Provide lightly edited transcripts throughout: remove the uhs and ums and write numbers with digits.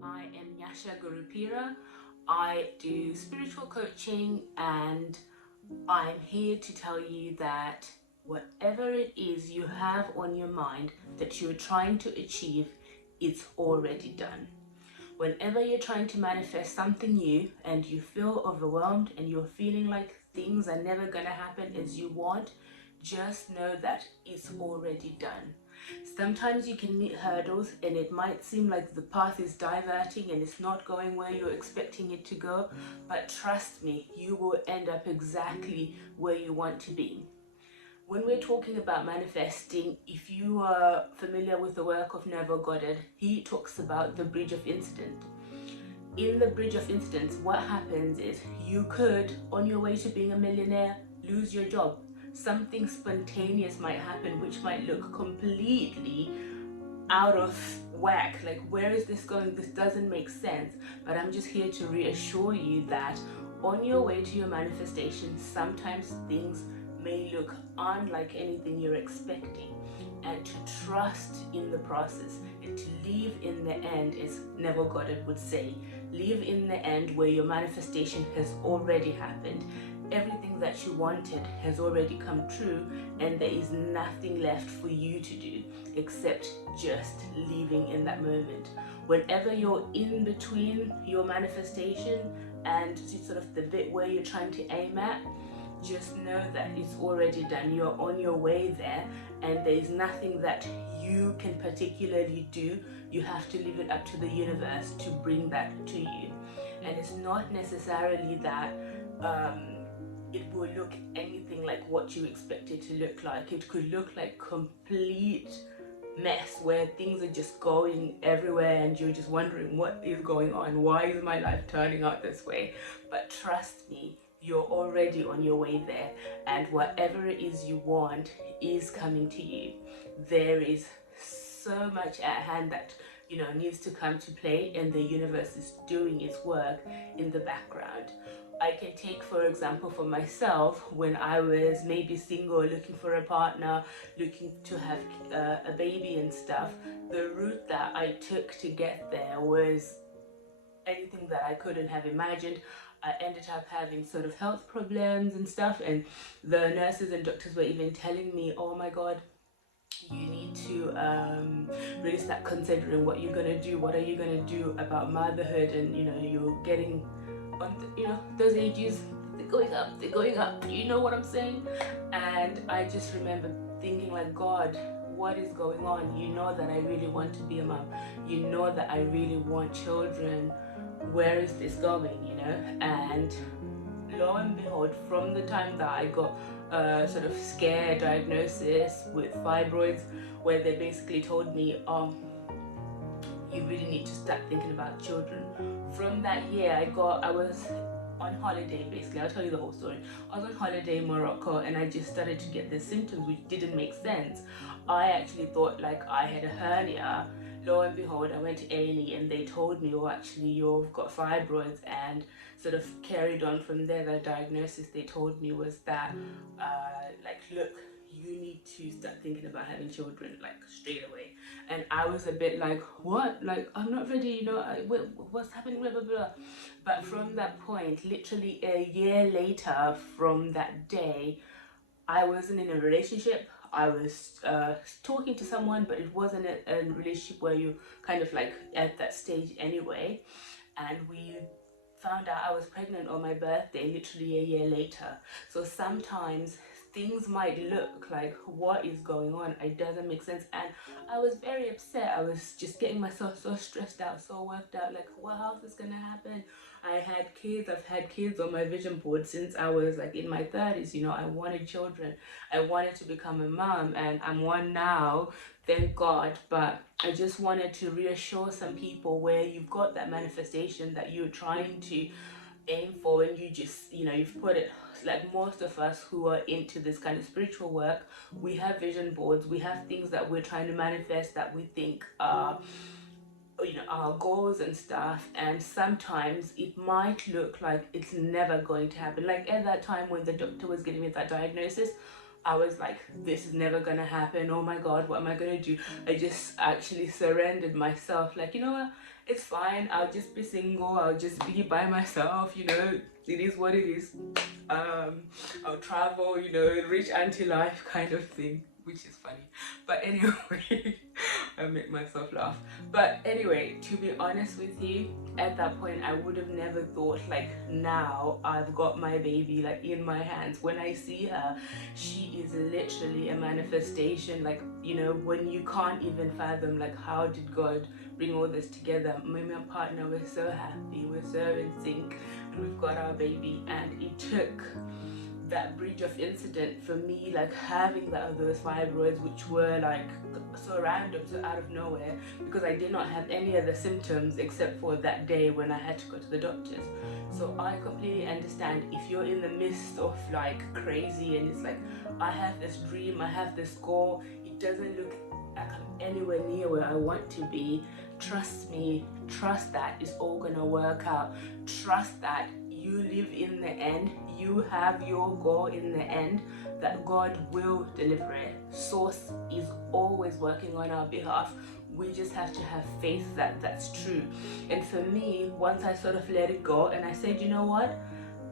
I am Yasha Gurupira. I do spiritual coaching and I'm here to tell you that whatever it is you have on your mind that you're trying to achieve, it's already done. Whenever you're trying to manifest something new and you feel overwhelmed and you're feeling like things are never going to happen as you want, just know that it's already done. Sometimes you can meet hurdles and it might seem like the path is diverting and it's not going where you're expecting it to go, but trust me, you will end up exactly where you want to be. When we're talking about manifesting, if you are familiar with the work of Neville Goddard, he talks about the bridge of incident. In the bridge of incidents, what happens is you could, on your way to being a millionaire, lose your job. Something spontaneous might happen which might look completely out of whack. Like, where is this going? This doesn't make sense. But I'm just here to reassure you that on your way to your manifestation, sometimes things may look unlike anything you're expecting, and to trust in the process and to live in the end, as Neville Goddard would say, live in the end where your manifestation has already happened. Everything that you wanted has already come true, and there is nothing left for you to do except just living in that moment. Whenever you're in between your manifestation and sort of the bit where you're trying to aim at, just know that it's already done. You're on your way there, and there's nothing that you can particularly do. You have to leave it up to the universe to bring that to you. And it's not necessarily that it will look anything like what you expect it to look like. It could look like complete mess where things are just going everywhere and you're just wondering what is going on, why is my life turning out this way. But trust me, you're already on your way there, and whatever it is you want is coming to you. There is so much at hand that needs to come to play, and the universe is doing its work in the background. I can take, for example, for myself, when I was maybe single, looking for a partner, looking to have a baby and stuff, the route that I took to get there was anything that I couldn't have imagined. I ended up having sort of health problems and stuff, and the nurses and doctors were even telling me, oh my God, you need to really start considering what you're gonna do. What are you gonna do about motherhood? And you're getting on those ages, they're going up, they're going up, you know what I'm saying? And I just remember thinking, like, God, what is going on? You know that I really want to be a mom, you know that I really want children. Where is this going? And lo and behold, from the time that I got a sort of scare diagnosis with fibroids, where they basically told me, you really need to start thinking about children. From that year, I was on holiday, basically. I'll tell you the whole story. I was on holiday in Morocco, and I just started to get the symptoms which didn't make sense. I actually thought like I had a hernia. Lo and behold, I went to A&E and they told me, oh, actually you've got fibroids, and sort of carried on from there. The diagnosis they told me was that like, look, you need to start thinking about having children, like, straight away. And I was a bit like, what? Like, I'm not ready, what's happening, blah, blah, blah. But from that point, literally a year later from that day, I wasn't in a relationship. I was talking to someone, but it wasn't a relationship where you kind of like at that stage anyway. And we found out I was pregnant on my birthday literally a year later. So sometimes things might look like, what is going on? It doesn't make sense. And I was very upset. I was just getting myself so stressed out, so worked out, like, well, how's this gonna happen? I had kids. I've had kids on my vision board since I was like in my 30s. I wanted children. I wanted to become a mom, and I'm one now, thank God. But I just wanted to reassure some people where you've got that manifestation that you're trying to aim for, and you just, you've put it, like most of us who are into this kind of spiritual work, we have vision boards, we have things that we're trying to manifest that we think are our goals and stuff, and sometimes it might look like it's never going to happen. Like at that time when the doctor was giving me that diagnosis, I was like, this is never gonna happen. Oh my God, what am I gonna do? I just actually surrendered myself. Like, you know what? It's fine. I'll just be single. I'll just be by myself. You know, it is what it is. I'll travel. You know, rich auntie life kind of thing, which is funny. But anyway, I make myself laugh. But anyway, to be honest with you, at that point I would have never thought, like, now I've got my baby like in my hands. When I see her, she is literally a manifestation. Like, you know, when you can't even fathom, like, how did God bring all this together? Me and my partner, we're so happy, we're so in sync, and we've got our baby. And it took that bridge of incident for me, like having those fibroids, which were like so random, so out of nowhere, because I did not have any other symptoms except for that day when I had to go to the doctors. So I completely understand if you're in the midst of like crazy and it's like, I have this dream, I have this goal, it doesn't look like I'm anywhere near where I want to be. Trust me, trust that it's all gonna work out. Trust that you live in the end, you have your goal in the end, that God will deliver it. Source is always working on our behalf. We just have to have faith that that's true. And for me, once I sort of let it go and I said, you know what,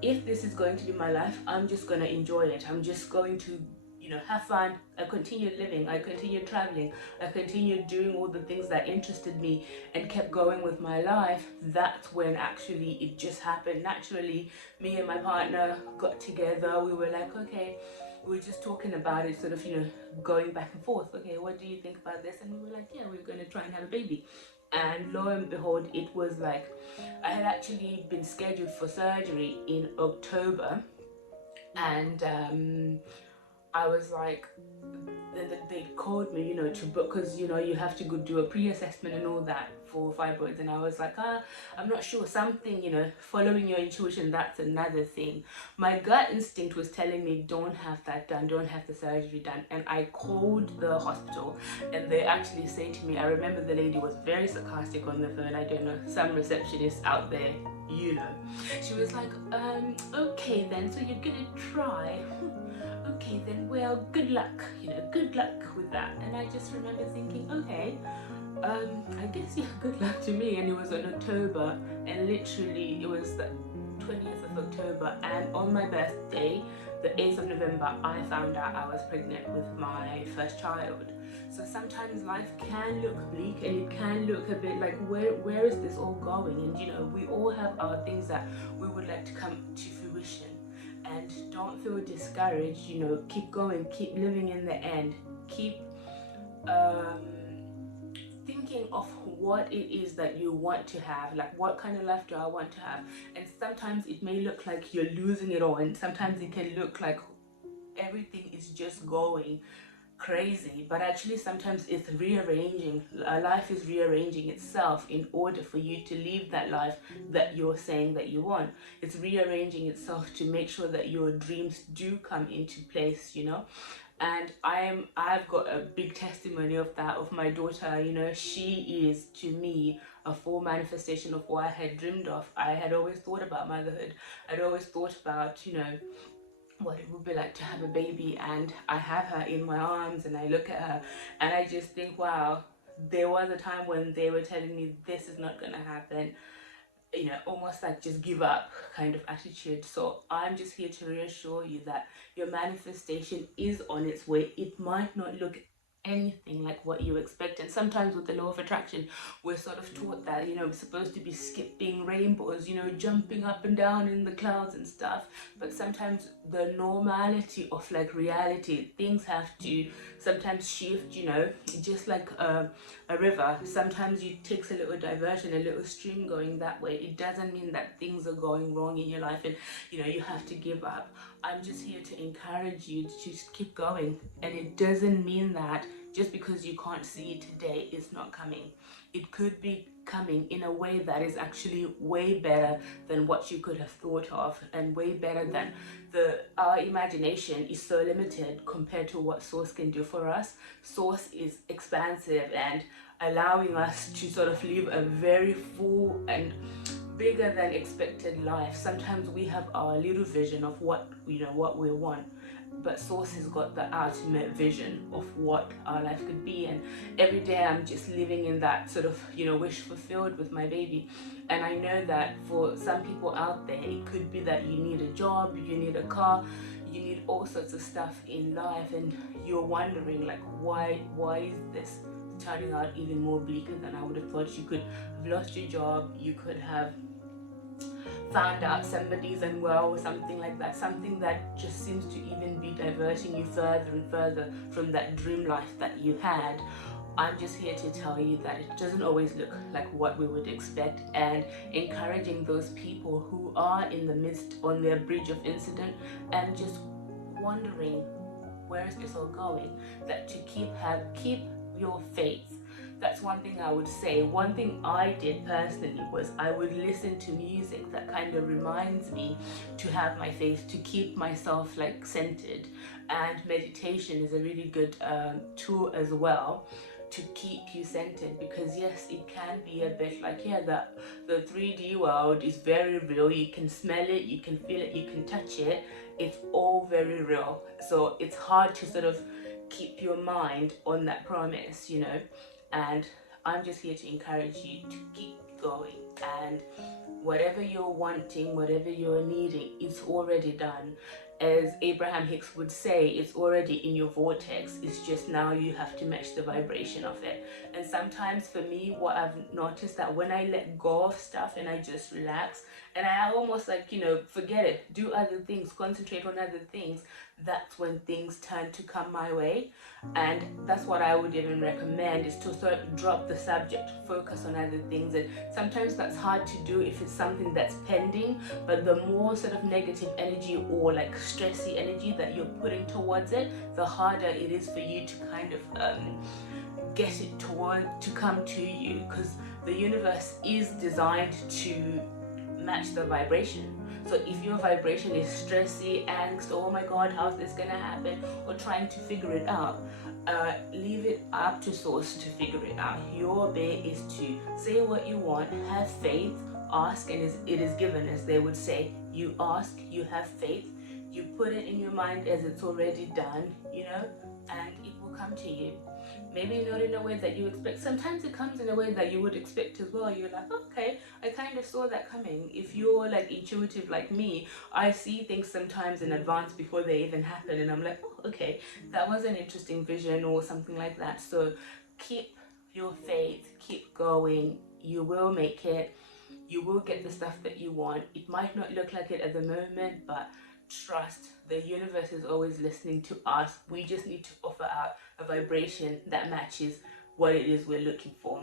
if this is going to be my life, I'm just going to enjoy it. I'm just going to, you know, have fun. I continued living, I continued traveling, I continued doing all the things that interested me and kept going with my life. That's when actually it just happened naturally. Me and my partner got together. We were like, okay, we were just talking about it, sort of, you know, going back and forth. Okay, what do you think about this? And we were like, yeah, we're going to try and have a baby. And lo and behold, it was like, I had actually been scheduled for surgery in October, and I was like, they called me, you know, to book, because, you know, you have to go do a pre-assessment and all that for fibroids. And I was like, I'm not sure, something, you know, following your intuition, that's another thing. My gut instinct was telling me, don't have that done, don't have the surgery done. And I called the hospital and they actually say to me, I remember the lady was very sarcastic on the phone. I don't know, some receptionist out there, you know, she was like, okay then, so you're gonna try. Okay then, well, good luck, you know, good luck with that. And I just remember thinking, okay, I guess, yeah, good luck to me. And it was in October, and literally it was the 20th of October, and on my birthday, the 8th of November, I found out I was pregnant with my first child. So sometimes life can look bleak and it can look a bit like, where is this all going? And, you know, we all have our things that we would like to come to fruition. And don't feel discouraged, you know, keep going, keep living in the end, keep thinking of what it is that you want to have, like what kind of life do I want to have. And sometimes it may look like you're losing it all, and sometimes it can look like everything is just going crazy, but actually sometimes it's rearranging. Life is rearranging itself in order for you to live that life that you're saying that you want. It's rearranging itself to make sure that your dreams do come into place, you know. And I've got a big testimony of that, of my daughter. You know, she is to me a full manifestation of what I had dreamed of. I had always thought about motherhood. I'd always thought about, you know, what it would be like to have a baby, and I have her in my arms and I look at her and I just think, wow, there was a time when they were telling me this is not going to happen, you know, almost like just give up kind of attitude. So I'm just here to reassure you that your manifestation is on its way. It might not look anything like what you expect, and sometimes with the law of attraction we're sort of taught that, you know, we're supposed to be skipping rainbows, you know, jumping up and down in the clouds and stuff. But sometimes the normality of like reality, things have to sometimes shift, you know, just like a river. Sometimes it takes a little diversion, a little stream going that way. It doesn't mean that things are going wrong in your life and, you know, you have to give up. I'm just here to encourage you to just keep going. And it doesn't mean that just because you can't see it today, it's not coming. It could be coming in a way that is actually way better than what you could have thought of, and way better than our imagination is so limited compared to what Source can do for us. Source is expansive and allowing us to sort of live a very full and bigger than expected life. Sometimes we have our little vision of what, you know, what we want, but Source has got the ultimate vision of what our life could be. And every day I'm just living in that sort of, wish fulfilled with my baby. And I know that for some people out there, it could be that you need a job, you need a car, you need all sorts of stuff in life, and you're wondering like, why is this turning out even more bleaker than I would have thought? You could have lost your job, you could have found out somebody's unwell or something like that, something that just seems to even be diverting you further and further from that dream life that you had. I'm just here to tell you that it doesn't always look like what we would expect, and encouraging those people who are in the midst on their bridge of incident and just wondering where is this all going, that to keep your faith. That's one thing I would say. One thing I did personally was I would listen to music that kind of reminds me to have my faith, to keep myself like centered. And meditation is a really good tool as well to keep you centered, because yes, it can be a bit like, yeah, the 3D world is very real. You can smell it, you can feel it, you can touch it. It's all very real. So it's hard to sort of keep your mind on that promise, and I'm just here to encourage you to keep going, and whatever you're wanting, whatever you're needing, it's already done. As Abraham Hicks would say, it's already in your vortex. It's just now you have to match the vibration of it. And sometimes for me, what I've noticed, that when I let go of stuff and I just relax and I almost like, forget it, do other things, concentrate on other things, that's when things turn to come my way. And that's what I would even recommend, is to sort of drop the subject, focus on other things. And sometimes that's hard to do if it's something that's pending, but the more sort of negative energy or like stressy energy that you're putting towards it, the harder it is for you to kind of get it to come to you, because the universe is designed to match the vibration. So if your vibration is stressy, angst, oh my god, how's this gonna happen, or trying to figure it out, leave it up to Source to figure it out. Your bit is to say what you want, have faith, ask, and it is given, as they would say. You ask, you have faith, you put it in your mind as it's already done, and it will come to you. Maybe not in a way that you expect. Sometimes it comes in a way that you would expect as well. You're like, okay, I kind of saw that coming. If you're like intuitive like me, I see things sometimes in advance before they even happen, and I'm like, oh, okay, that was an interesting vision or something like that. So keep your faith, keep going. You will make it. You will get the stuff that you want. It might not look like it at the moment, but trust, the universe is always listening to us. We just need to offer out a vibration that matches what it is we're looking for.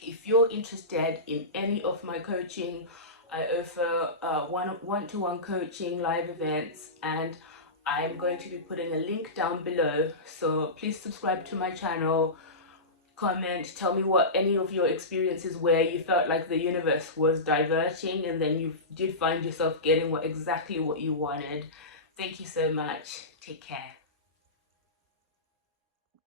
If you're interested in any of my coaching, I offer one-to-one coaching, live events, and I'm going to be putting a link down below. So please subscribe to my channel, comment, tell me what any of your experiences where you felt like the universe was diverting and then you did find yourself getting exactly what you wanted. Thank you so much. Take care.